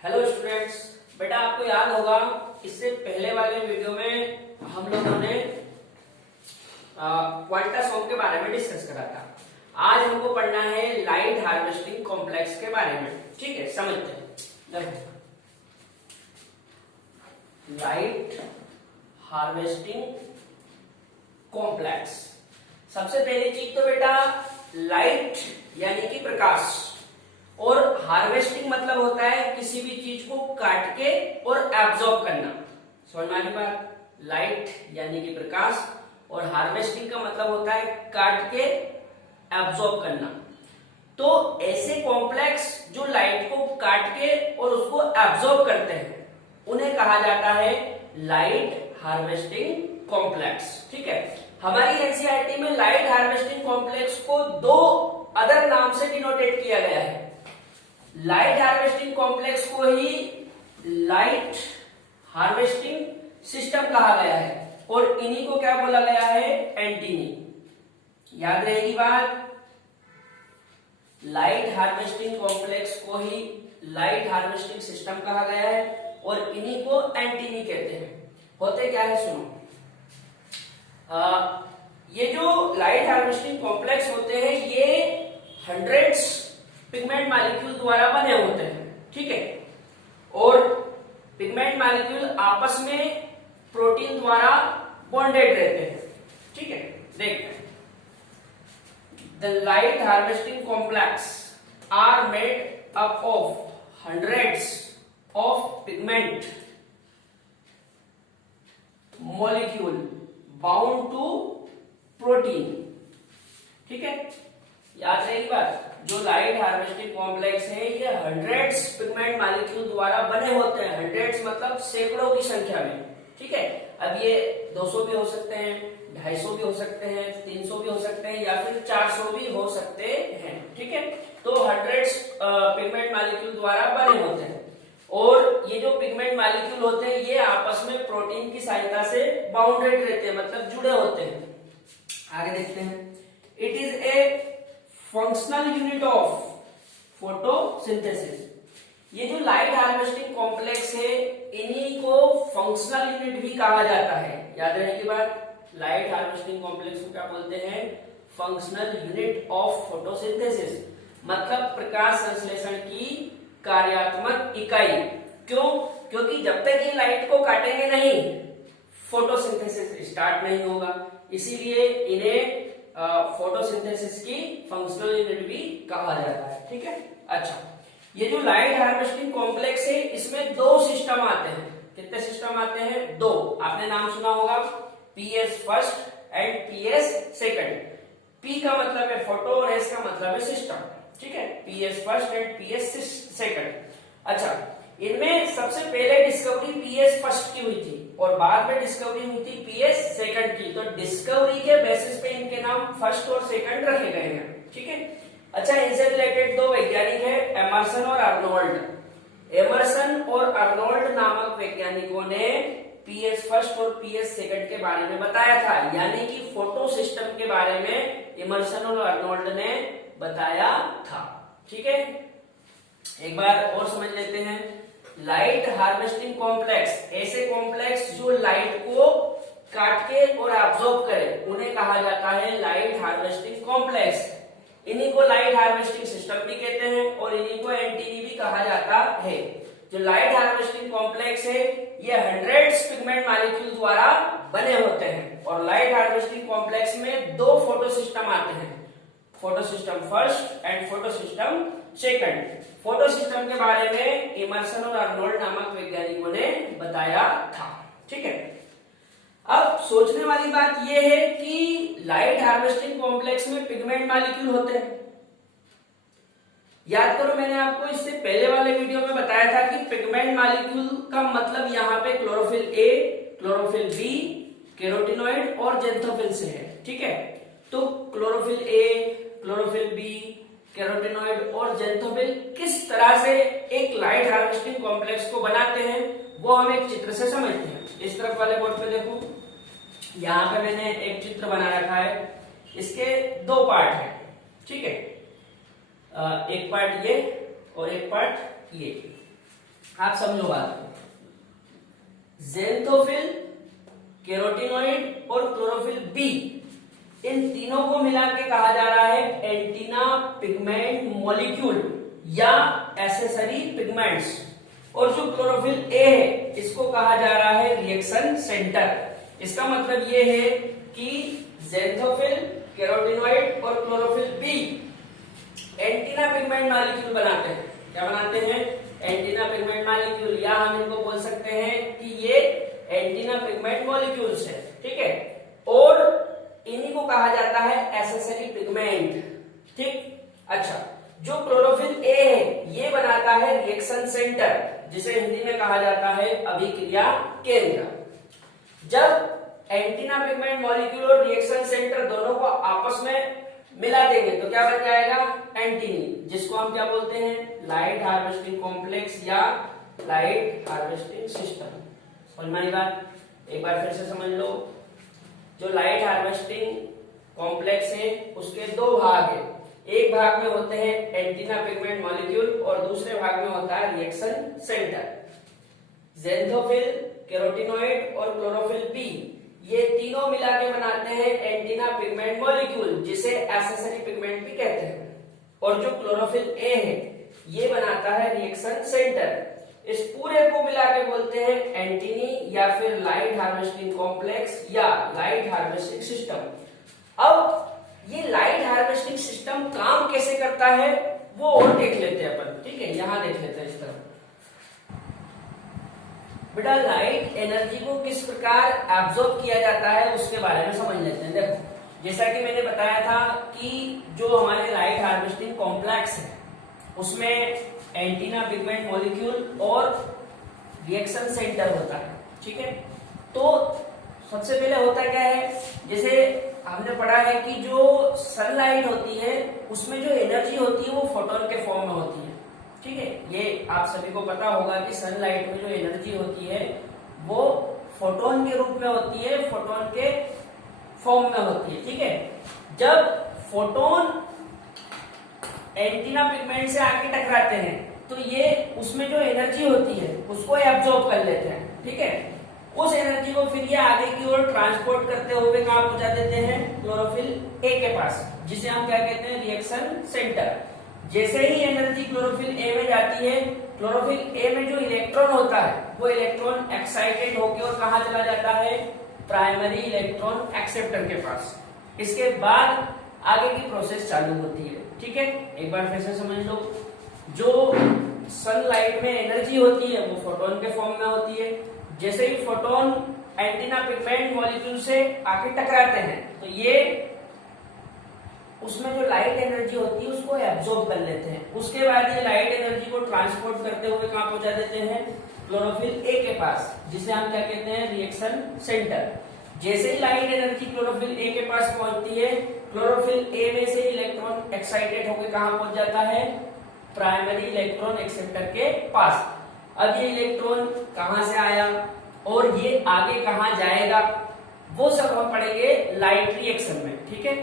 Hello students, बेटा आपको याद होगा इससे पहले वाले वीडियो में हम लोगों ने क्वांटासोम के बारे में डिस्कस करा था। आज हमको पढ़ना है लाइट हार्वेस्टिंग कॉम्प्लेक्स के बारे में। ठीक है, समझते हैं। देखो, लाइट हार्वेस्टिंग कॉम्प्लेक्स, सबसे पहली चीज तो बेटा लाइट यानी कि प्रकाश, और हार्वेस्टिंग मतलब होता है किसी भी चीज को काट के और एब्जॉर्ब करना। समझ में आ गई बात? लाइट यानी कि प्रकाश और हार्वेस्टिंग का मतलब होता है काट के एब्जॉर्ब करना। तो ऐसे कॉम्प्लेक्स जो लाइट को काट के और उसको एब्जॉर्ब करते हैं उन्हें कहा जाता है लाइट हार्वेस्टिंग कॉम्प्लेक्स। ठीक है, हमारी एनसीईआरटी में लाइट हार्वेस्टिंग कॉम्प्लेक्स को दो अदर नाम से डिनोटेट किया गया है। लाइट हार्वेस्टिंग कॉम्प्लेक्स को ही लाइट हार्वेस्टिंग सिस्टम कहा गया है और इन्हीं को क्या बोला गया है? एंटीनी। याद रहेगी बात, लाइट हार्वेस्टिंग कॉम्प्लेक्स को ही लाइट हार्वेस्टिंग सिस्टम कहा गया है और इन्हीं को एंटीनी कहते हैं। होते क्या है सुनो, ये जो लाइट हार्वेस्टिंग कॉम्प्लेक्स होते हैं ये हंड्रेड्स पिगमेंट मॉलिक्यूल द्वारा बने होते हैं। ठीक है, और पिगमेंट मॉलिक्यूल आपस में प्रोटीन द्वारा बॉन्डेड रहते हैं। ठीक है, देखते हैं। The light harvesting complex are made up of hundreds of pigment molecule bound to protein. ठीक है, याद रहेगी बात, जो लाइट हार्वेस्टिंग कॉम्प्लेक्स है ये हंड्रेड्स पिगमेंट मॉलिक्यूल द्वारा बने होते हैं। हंड्रेड्स मतलब सैकड़ों की संख्या में। ठीक है, अब ये 200 भी हो सकते हैं, 250 भी हो सकते हैं, 300 भी हो सकते हैं या फिर 400 भी हो सकते हैं। ठीक है, तो हंड्रेड्स पिगमेंट मॉलिक्यूल द्वारा बने होते हैं और ये जो पिगमेंट मॉलिक्यूल होते हैं ये आपस में प्रोटीन की सहायता से बाउंडेड रहते हैं, मतलब जुड़े होते हैं। आगे देखते हैं। It is a functional unit of photosynthesis. ये जो लाइट हार्वेस्टिंग कॉम्प्लेक्स है इन्हीं को फंक्शनल यूनिट भी कहा जाता है। याद रहेगी बात, लाइट हार्वेस्टिंग कॉम्प्लेक्स को क्या बोलते हैं? फंक्शनल यूनिट ऑफ फोटोसिंथेसिस, मतलब प्रकाश संश्लेषण की कार्यात्मक इकाई। क्यों? क्योंकि जब तक ये लाइट को काटेंगे नहीं फोटोसिंथेसिस स्टार्ट नहीं होगा, इसीलिए इन्हें फोटोसिंथेसिस की फंक्शनल यूनिट भी कहा जाता है। ठीक है, अच्छा, ये जो लाइट हार्वेस्टिंग कॉम्प्लेक्स है इसमें दो सिस्टम आते हैं। कितने सिस्टम आते हैं? दो। आपने नाम सुना होगा PS first and PS second. P का मतलब है फोटो और एस का मतलब है सिस्टम। ठीक है, PS first and PS second. अच्छा, इनमें सबसे पहले डिस्कवरी पीएस फर्स्ट की हुई थी और बाद में डिस्कवरी हुई थी पीएस सेकंड की। तो डिस्कवरी के बेसिस पे इनके नाम फर्स्ट और सेकंड रखे गए हैं। ठीक है, अच्छा, इनसे रिलेटेड दो वैज्ञानिक है, एमर्सन और अर्नोल्ड। एमर्सन और अर्नोल्ड नामक वैज्ञानिकों ने पीएस फर्स्ट और पीएस सेकंड के बारे में बताया था, यानी कि फोटो सिस्टम के बारे में एमर्सन और अर्नोल्ड ने बताया था। ठीक है, एक बार और समझ लेते हैं। लाइट हार्वेस्टिंग कॉम्प्लेक्स, ऐसे कॉम्प्लेक्स जो लाइट को काट के और एब्जॉर्ब करे उन्हें कहा जाता है लाइट हार्वेस्टिंग कॉम्प्लेक्स। इन्हीं को लाइट हार्वेस्टिंग सिस्टम भी कहते हैं और इन्हीं को एंटीनी भी कहा जाता है। जो लाइट हार्वेस्टिंग कॉम्प्लेक्स है ये हंड्रेड्स पिगमेंट मॉलिक्यूल द्वारा बने होते हैं और लाइट हार्वेस्टिंग कॉम्प्लेक्स में दो फोटो सिस्टम आते हैं, photo system first and photo system second. Photo system के बारे में इमर्सन और अर्नोल्ड नामक वैज्ञानिकों ने बताया था। ठीक है, अब सोचने वाली बात यह है कि लाइट हार्वेस्टिंग कॉम्प्लेक्स में पिगमेंट मॉलिक्यूल होते हैं। याद करो, मैंने आपको इससे पहले वाले वीडियो में बताया था कि पिगमेंट मॉलिक्यूल का मतलब यहाँ पे chlorophyll A, chlorophyll B, carotenoid और ज़ैंथोफिल से है। ठीक है, तो chlorophyll A, chlorophyll B, carotenoid और ज़ैंथोफिल किस तरह से एक लाइट हार्वेस्टिंग कॉम्प्लेक्स को बनाते हैं वो हम एक चित्र से समझते हैं। इस तरफ वाले बोर्ड पे देखो, यहाँ पे मैंने एक चित्र बना रखा है, इसके दो पार्ट हैं। ठीक है, एक पार्ट ये और एक पार्ट ये। आप समझो बात को, ज़ैंथोफिल, कैरोटीनॉइड और क्लोरोफिल बी, इन तीनों को मिला के कहा जा रहा है एंटीना पिगमेंट मॉलिक्यूल या एसेसरी पिगमेंट्स। और जो क्लोरोफिल ए है इसको कहा जा रहा है रिएक्शन सेंटर। इसका मतलब ये है कि ज़ैंथोफिल, कैरोटीनॉइड और chlorophyll B antenna pigment molecule बनाते हैं। क्या बनाते हैं? एंटीना पिगमेंट मॉलिक्यूल, या हम इनको बोल सकते हैं कि ये एंटीना पिगमेंट मॉलिक्यूल्स है, ठीक है। और इन्हीं को कहा जाता है एसेसरी पिगमेंट, ठीक। अच्छा, जो क्लोरोफिल ए है ये बनाता है रिएक्शन सेंटर, जिसे हिंदी में कहा जाता है अभिक्रिया केंद्र। जब एंटीना पिगमेंट मॉलिक्यूल और रिएक्शन सेंटर दोनों को आपस में मिला देंगे तो क्या बन जाएगा? एंटीनी, जिसको हम क्या बोलते हैं? लाइट हार्वेस्टिंग कॉम्प्लेक्स या लाइट हार्वेस्टिंग सिस्टम। समझ में आई बात? एक बार फिर से समझ लो। जो लाइट हार्वेस्टिंग कॉम्प्लेक्स है उसके दो भाग है। एक भाग में होते हैं एंटीना पिगमेंट मॉलिक्यूल और दूसरे भाग में होता है रिएक्शन सेंटर। ज़ैंथोफिल, कैरोटीनॉइड और क्लोरोफिल बी, ये तीनों मिला के बनाते हैं एंटीना पिगमेंट मॉलिक्यूल, जिसे एसेसरी पिगमेंट भी कहते हैं। और जो क्लोरोफिल ए है ये बनाता है रिएक्शन सेंटर। इस पूरे को मिला के बोलते हैं एंटीनी या फिर लाइट हार्वेस्टिंग कॉम्प्लेक्स या लाइट हार्वेस्टिंग सिस्टम। अब ये लाइट हार्वेस्टिंग सिस्टम काम कैसे करता है वो और देख लेते हैं अपन, ठीक है। यहां देख लेते हैं इस तरह। बेटा, लाइट एनर्जी को किस प्रकार एब्जॉर्ब किया जाता है उसके बारे में समझ लेते हैं। देखो, जैसा कि मैंने बताया था कि जो हमारे लाइट हार्वेस्टिंग कॉम्प्लेक्स है उसमें एंटीना पिगमेंट मॉलिक्यूल और रिएक्शन सेंटर होता है, ठीक है। तो सबसे पहले होता क्या है, जैसे हमने पढ़ा है कि जो सनलाइट होती है उसमें जो एनर्जी होती है वो फोटोन के फॉर्म में होती है, ठीक है। ये आप सभी को पता होगा कि सनलाइट में जो एनर्जी होती है वो फोटोन के रूप में होती है, फोटोन के फॉर्म में होती है, ठीक है। जब फोटोन एंटीना पिगमेंट से आके टकराते हैं तो ये उसमें जो एनर्जी होती है उसको एब्जॉर्ब कर लेते हैं, ठीक है। उस एनर्जी को फिर ये आगे की ओर ट्रांसपोर्ट करते हुए कहां पहुंचा देते हैं? क्लोरोफिल ए के पास, जिसे हम क्या कहते हैं? Reaction centre. जैसे ही एनर्जी क्लोरोफिल ए में जाती है, क्लोरोफिल ए में जो इलेक्ट्रॉन होता है वो इलेक्ट्रॉन एक्साइटेड होकर और कहां चला जाता है? प्राइमरी इलेक्ट्रॉन एक्सेप्टर के पास। इसके बाद आगे की प्रोसेस चालू होती है, ठीक है। एक बार फिर से समझ लो, जो सनलाइट में एनर्जी होती है वो फोटोन के फॉर्म में होती है। जैसे ही फोटोन एंटीना पिगमेंट मॉलिक्यूल से आके टकराते हैं तो ये उसमें जो लाइट एनर्जी होती है उसको एब्जॉर्ब कर लेते हैं। उसके बाद ये लाइट एनर्जी को ट्रांसपोर्ट करते हुए कहां पहुंचा देते हैं? क्लोरोफिल ए के पास, जिसे हम क्या कहते हैं? Reaction centre. जैसे ही लाइट एनर्जी क्लोरोफिल ए के पास पहुंचती है, क्लोरोफिल ए में से इलेक्ट्रॉन एक्साइटेड होकर कहां पहुंच जाता है? प्राइमरी इलेक्ट्रॉन एक्सेप्टर के पास। अब ये इलेक्ट्रॉन कहां से आया और ये आगे कहां जाएगा वो सब हम पढ़ेंगे लाइट रिएक्शन में, ठीक है।